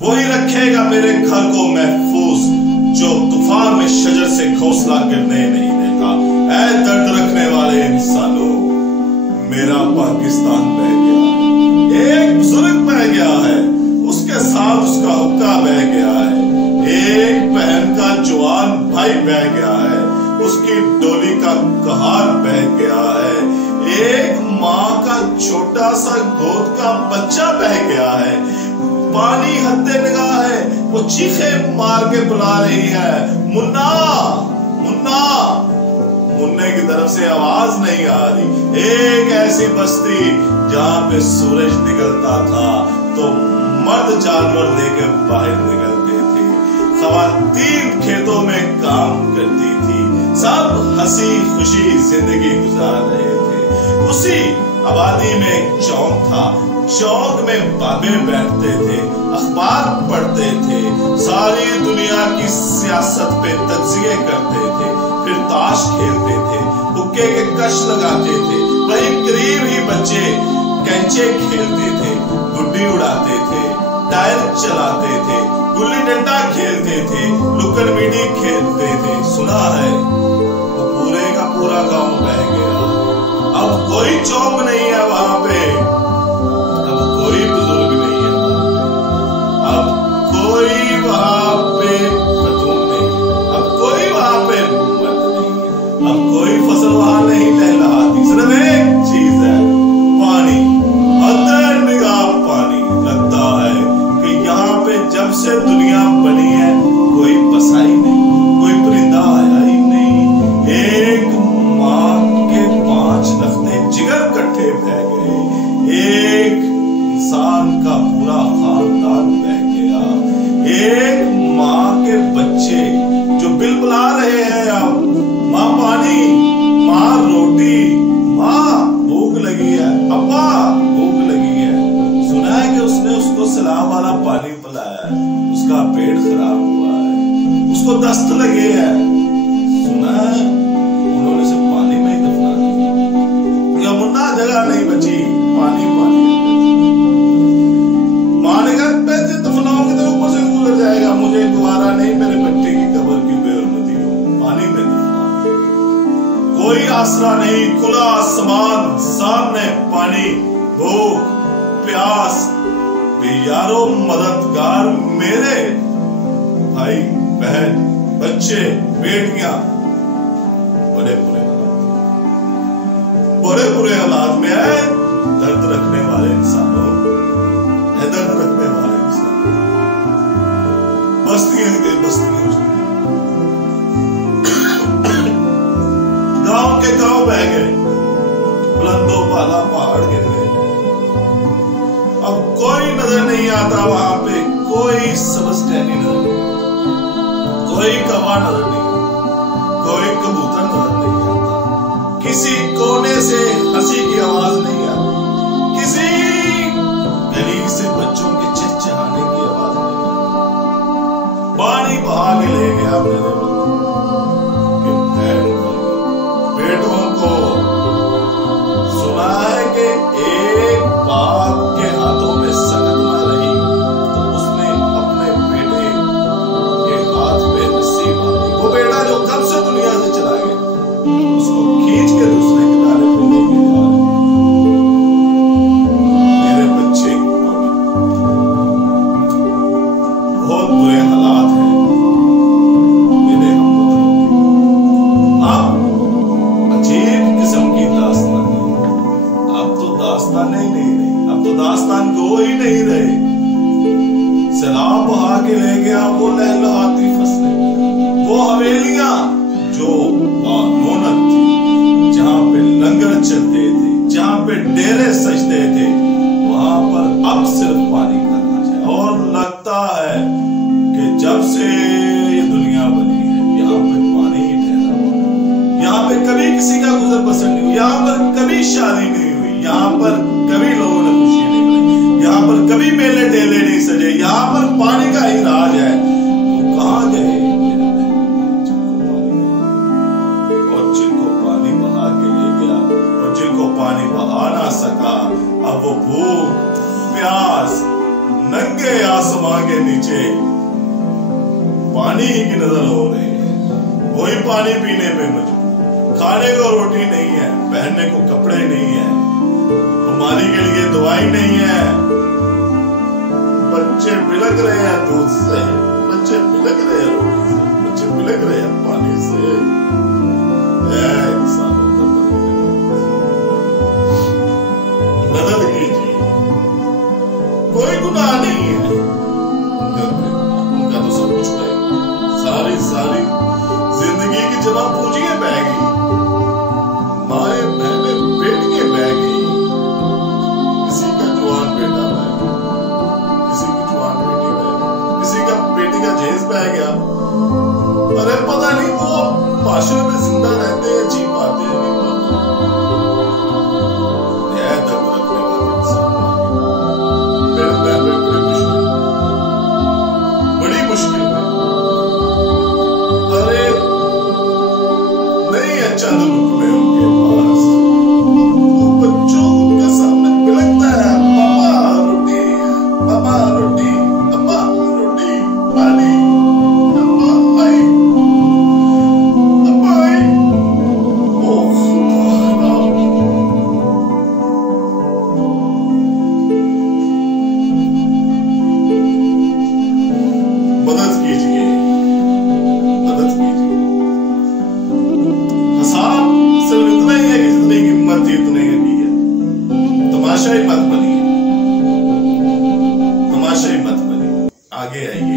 वही रखेगा मेरे घर को महफूज, जो तूफान में शजर से घोंसला गिरने नहीं देगा। ऐ दर्द रखने वाले इंसानों, मेरा पाकिस्तान बह गया है। एक बुजुर्ग बह गया है, उसके साथ उसका हुक्का बह गया है। एक बहन का जवान भाई बह गया है, उसकी डोली का कहार बह गया है। एक माँ का छोटा सा गोद का बच्चा बह गया है। पानी हद्दे निगाह है, वो चीखे मार के बुला रही है, मुन्ना मुन्ना। मुन्ने की तरफ से आवाज नहीं आ रही। एक ऐसी बस्ती जहां पे सूरज निकलता था तो मर्द जानवर लेके बाहर निकलते थे, खवातीन खेतों में काम करती थी, सब हंसी खुशी जिंदगी गुजार रहे थे। उसी आबादी में एक चौक था, चौक में बाबे बैठते थे, अखबार पढ़ते थे, सारी दुनिया की सियासत पे तज्जिए करते थे, फिर ताश खेलते थे, हुक्के के कश लगाते थे। वही करीब ही बच्चे कंचे खेलते थे, गुड्डी उड़ाते थे, टायर चलाते थे, गुल्ली डंडा खेलते थे, लुकन मीडी खेलते थे। सुना है वो पूरे का पूरा गांव बह गया। अब कोई चौक नहीं है वहां पे, अब कोई बुजुर्ग नहीं है वहां पे, अब कोई वहां पे खतून नहीं है, अब कोई वहां पे मर्द नहीं है, अब कोई फसल वहां नहीं लहलहाती। सिर्फ एक चीज है, पानी, अंदर निगाह पानी। लगता है कि यहाँ पे जब से दुनिया बनी है कोई बसा ही नहीं, कोई परिंदा आया ही नहीं। एक माँ के 5 लफ्ते जिगर कट्ठे बह गए, एक इंसान का पूरा खानदान बह गया। एक माँ के बच्चे जो बिलबिला रहे हैं, अब माँ पानी, माँ रोटी, माँ भूख लगी है, अब्बा भूख लगी है। सुना है कि उसने उसको सलाम वाला पानी पिलाया है, उसका पेट खराब हुआ है, उसको दस्त लगी है। सुना है उन्होंने उसे पानी में ही दफना दिया। या मुन्ना जगह नहीं बची, पानी पानी। माँ ने कहा दफनाओगे तो ऊपर से गुजर जाएगा, मुझे दोबारा नहीं मेरे बच्चे की कब्र की बेहरमती हो, पानी में दफना। कोई आसरा नहीं, खुला आसमान, सामने पानी, भूख प्यास। यारो मददगार मेरे भाई बहन बच्चे बेटियां बड़े बुरे हालात में है। दर्द रखने वाले इंसानों, दर्द रखने वाले इंसान, बस्तियां के बस्तियां, गांव के गांव बह गए, बुलंदों वाला पहाड़ गिर गए। अब कोई नजर नहीं आता वहां पे, कोई सब्ज टहनी नजर नहीं, कोई कौवा नजर नहीं, कोई कबूतर नजर नहीं आता, किसी कोने से हंसी की आवाज नहीं आती, किसी गली से बच्चों के चिल्लाने की आवाज नहीं आती। पानी बहा के ले गया मेरे बेटों को। सुना है कि एक बाप के हाथों में सनक न रही तो उसने अपने बेटे के हाथ पे रस्सी बांधी। वो बेटा जो कब से दुनिया से चला गया, उसको खींच के दूसरे किनारे पे लेके जा रहे। मेरे बच्चे बहुत बुरे हालात हैं मेरे हमवतनों के। अब अजीब किस्म की दास्तान, अब तो दास्तान नहीं रही, अब तो दास्तान गो ही नहीं रहे। सैलाब बहा के ले गया वो लहलहाती फसलें, वो हवेलियां जो रौनक थी, जहां पे लंगर चलते थे, जहां पे डेरे सजते थे, वहां पर अब सिर्फ पानी का नशा है। और लगता है कि जब से ये दुनिया बनी है यहाँ पे पानी ही ठहरा हुआ है। यहाँ पे कभी किसी का गुजर बसर नहीं हुई, यहाँ पर कभी शादी नहीं हुई, यहाँ पर कभी लोगों ने खुशी नहीं मनाई, यहाँ पर कभी मेले ढेले नहीं सजे, यहाँ पर पानी का ही राज है। वो कहाँ गए और जिनको पानी बहा के ले गया, और जिनको पानी बहा ना सका, अब वो भूख प्यास नंगे आस आसमां के नीचे पानी ही की नजर हो रही है, वही पानी पीने पे मजबूर। खाने को रोटी नहीं है, पहनने को कपड़े नहीं है, बीमारी के लिए दवाई नहीं है। बच्चे बिलक रहे हैं दूध से, बच्चे बिलक रहे हैं रोटी से, बच्चे बिलक रहे हैं पानी से। मदद कीजिए, कोई गुनाह नहीं है उनका तो सब कुछ है। सारी सारी जिंदगी की जमा पूंजियां बह गई, माए बहने बेटियां बह गई, किसी का जवान बेटा बह गया, किसी की जवान बेटी बह गई, किसी का बेटी का जहेज बह गया। अरे पता नहीं वो माशरे में जिंदा रहते हैं, जी पाते हैं नहीं पाते। दर्द रखने वाले इंसान बड़ी मुश्किल में, अरे नहीं है चंद रुपए उनके पास, वो बच्चों उनके सामने बिलखता है, पापा रोटी, पापा रोटी, अम्मा रोटी, पानी, अम्मा आई, अम्मा आई। ओह मदद कीजिए, मदद कीजिए। हिसाब सिर्फ इतना ही है कि जितने की मर्जी उतने की है। तमाशा ही मत बनिए, तमाशा ही मत बनिए, आगे आइए।